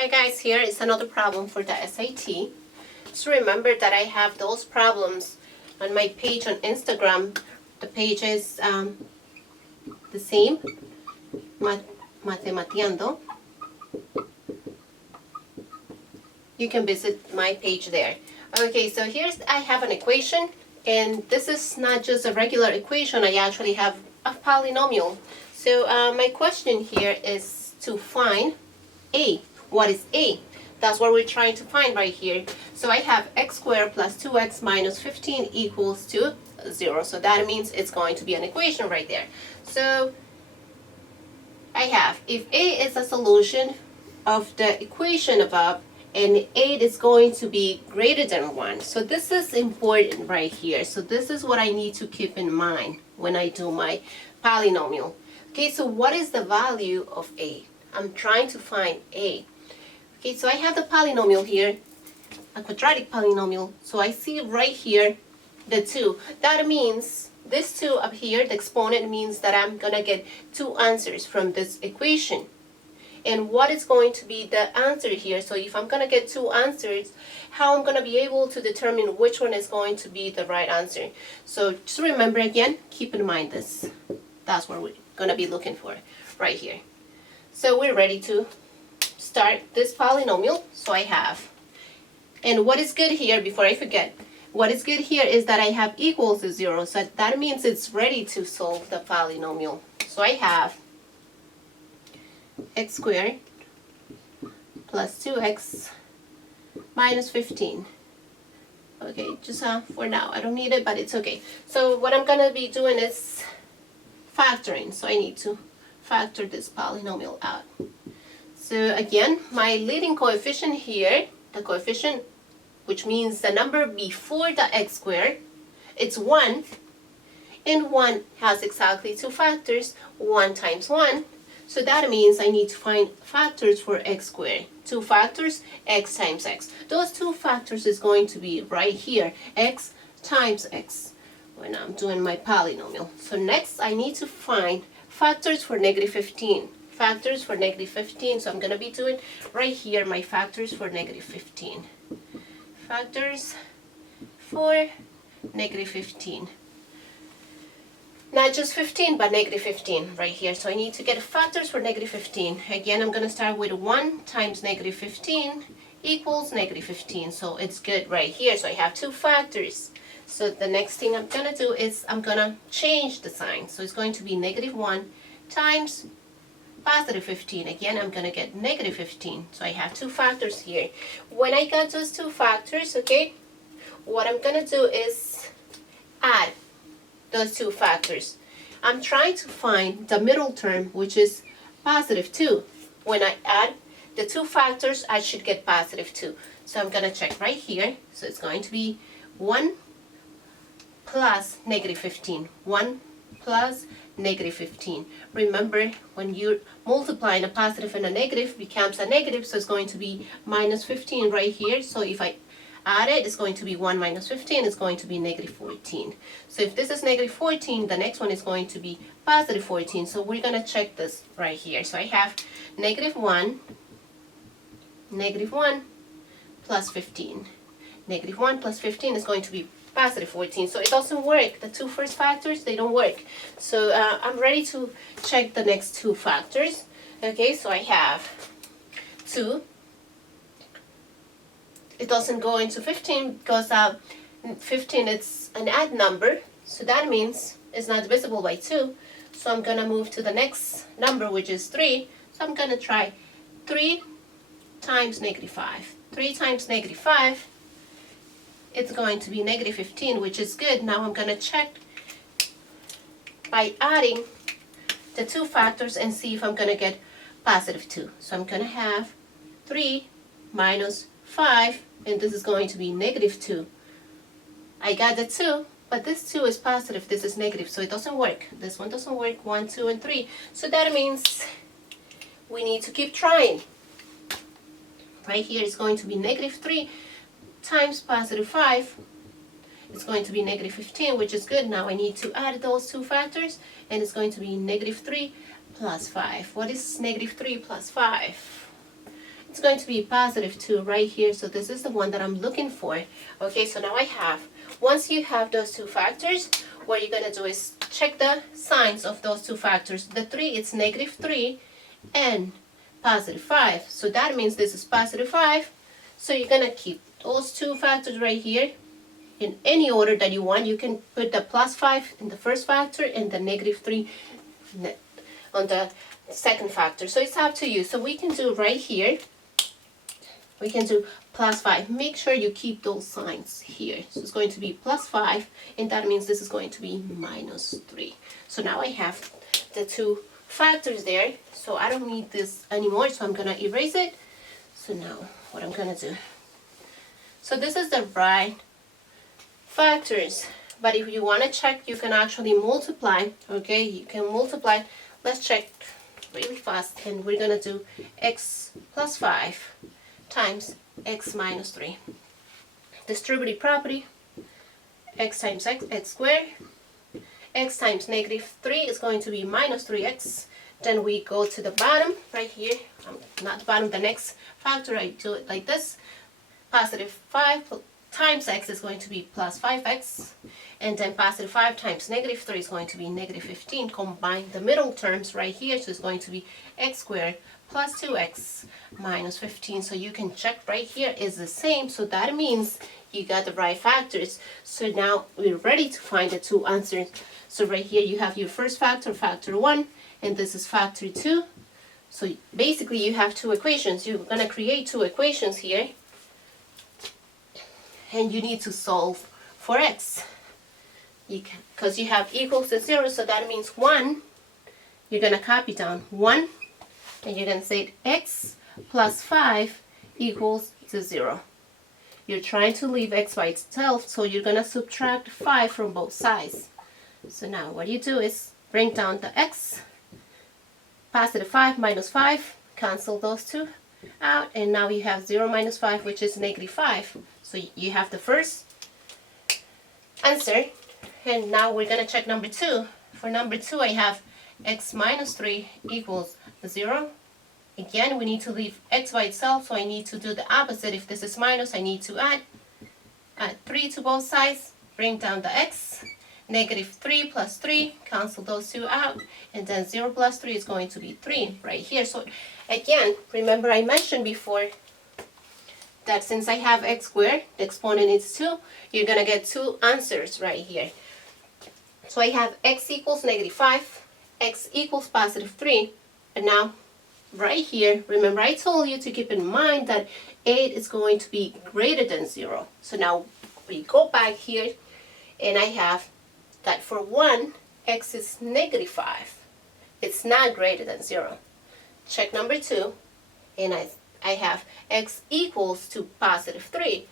Hi guys, here is another problem for the SAT. Just remember that I have those problems on my page on Instagram. The page is the same, Matematiando. You can visit my page there. Okay, so I have an equation, and this is not just a regular equation. I actually have a polynomial. So my question here is to find A. What is A? That's what we're trying to find right here. So I have x squared plus 2x minus 15 equals to 0. So that means it's going to be an equation right there. So I have, if A is a solution of the equation above, and 8 is going to be greater than 1. So this is important right here. So this is what I need to keep in mind when I do my polynomial. Okay, so what is the value of A? I'm trying to find A. Okay, so I have the polynomial here, a quadratic polynomial. So I see right here the 2. That means this 2 up here, the exponent, means that I'm going to get 2 answers from this equation. And what is going to be the answer here? So if I'm going to get 2 answers, how I'm going to be able to determine which one is going to be the right answer? So just remember again, keep in mind this. That's what we're going to be looking for right here. So we're ready to start this polynomial. So I have, and what is good here, before I forget, what is good here is that I have equals to 0. So that means it's ready to solve the polynomial. So I have x squared plus 2x minus 15. Okay, just for now, I don't need it, but it's okay. So what I'm going to be doing is factoring. So I need to factor this polynomial out. So again, my leading coefficient here, the coefficient, which means the number before the x squared, it's 1. And 1 has exactly 2 factors, 1 times 1. So that means I need to find factors for x squared. 2 factors, x times x. Those 2 factors is going to be right here, x times x, when I'm doing my polynomial. So next I need to find factors for negative 15. Factors for negative 15. So I'm going to be doing right here my factors for negative 15. Factors for negative 15. Not just 15, but negative 15 right here. So I need to get factors for negative 15. Again, I'm going to start with 1 times negative 15 equals negative 15. So it's good right here. So I have 2 factors. So the next thing I'm going to do is I'm going to change the sign. So it's going to be negative 1 times positive 15. Again, I'm going to get negative 15. So I have 2 factors here. When I got those 2 factors, okay, what I'm going to do is add those 2 factors. I'm trying to find the middle term, which is positive 2. When I add the 2 factors, I should get positive 2. So I'm going to check right here. So it's going to be 1 plus negative 15. 1 plus negative 15. Remember, when you're multiplying a positive and a negative, becomes a negative, so it's going to be minus 15 right here. So if I add it, it's going to be 1 minus 15, it's going to be negative 14. So if this is negative 14, the next one is going to be positive 14. So we're going to check this right here. So I have negative 1 plus 15. Negative 1 plus 15 is going to be positive 14. So it doesn't work. The 2 first factors, they don't work. So I'm ready to check the next 2 factors. Okay, so I have 2. It doesn't go into 15 because 15 is an odd number. So that means it's not divisible by 2. So I'm going to move to the next number, which is 3. So I'm going to try 3 times negative 5. 3 times negative 5, it's going to be negative 15, which is good. Now I'm going to check by adding the 2 factors and see if I'm going to get positive 2. So I'm going to have 3 minus 5, and this is going to be negative 2. I got the 2, but this 2 is positive, this is negative, so it doesn't work. This one doesn't work, 1, 2, and 3. So that means we need to keep trying. Right here is going to be negative 3 times positive 5. It's going to be negative 15, which is good. Now I need to add those 2 factors, and it's going to be negative 3 plus 5. What is negative 3 plus 5? It's going to be positive 2 right here, so this is the one that I'm looking for. Okay, so now I have, once you have those two factors, what you're going to do is check the signs of those two factors. The 3 is negative 3 and positive 5. So that means this is positive 5. So you're going to keep those two factors right here in any order that you want. You can put the plus 5 in the first factor and the negative 3 on the second factor. So it's up to you. So we can do right here, we can do plus 5. Make sure you keep those signs here. So it's going to be plus 5, and that means this is going to be minus 3. So now I have the two factors there, so I don't need this anymore, so I'm going to erase it. So now what I'm going to do, so this is the right factors, but if you want to check, you can actually multiply. Okay, you can multiply. Let's check really fast, and we're going to do x plus 5 times x minus 3. Distributive property, x times x squared, x times negative 3 is going to be minus 3x. Then we go to the bottom right here, not the bottom, the next factor, I do it like this. Positive 5 times x is going to be plus 5x, and then positive 5 times negative 3 is going to be negative 15. Combine the middle terms right here, so it's going to be x squared plus 2x minus 15. So you can check right here is the same, so that means you got the right factors. So now we're ready to find the two answers. So right here you have your first factor, factor 1, and this is factor 2. So basically you have two equations. You're going to create two equations here, and you need to solve for x. Because you have equals to 0, so that means 1, you're going to copy down 1, and you're going to say x plus 5 equals to 0. You're trying to leave x by itself, so you're going to subtract 5 from both sides. So now what you do is bring down the x, positive 5 minus 5, cancel those two out, and now you have 0 minus 5, which is negative 5. So you have the first answer, and now we're going to check number 2. For number 2, I have x minus 3 equals 0. Again, we need to leave x by itself, so I need to do the opposite. If this is minus, I need to add 3 to both sides, bring down the x, negative 3 plus 3, cancel those two out, and then 0 plus 3 is going to be 3 right here. So again, remember I mentioned before that since I have x squared, the exponent is 2, you're going to get two answers right here. So I have x equals negative 5, x equals positive 3, and now right here, remember I told you to keep in mind that 8 is going to be greater than 0. So now we go back here, and I have that for 1, x is negative 5. It's not greater than 0. Check number 2, and I have x equals to positive 3.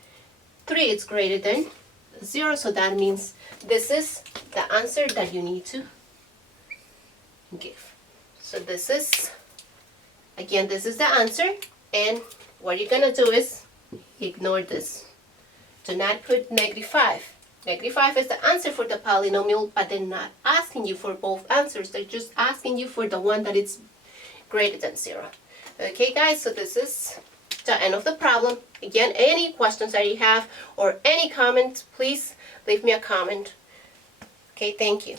3 is greater than 0, so that means this is the answer that you need to give. So this is, again, this is the answer, and what you're going to do is ignore this. Do not put negative 5. Negative 5 is the answer for the polynomial, but they're not asking you for both answers. They're just asking you for the one that is greater than 0. Okay, guys, so this is the end of the problem. Again, any questions that you have or any comments, please leave me a comment. Okay, thank you.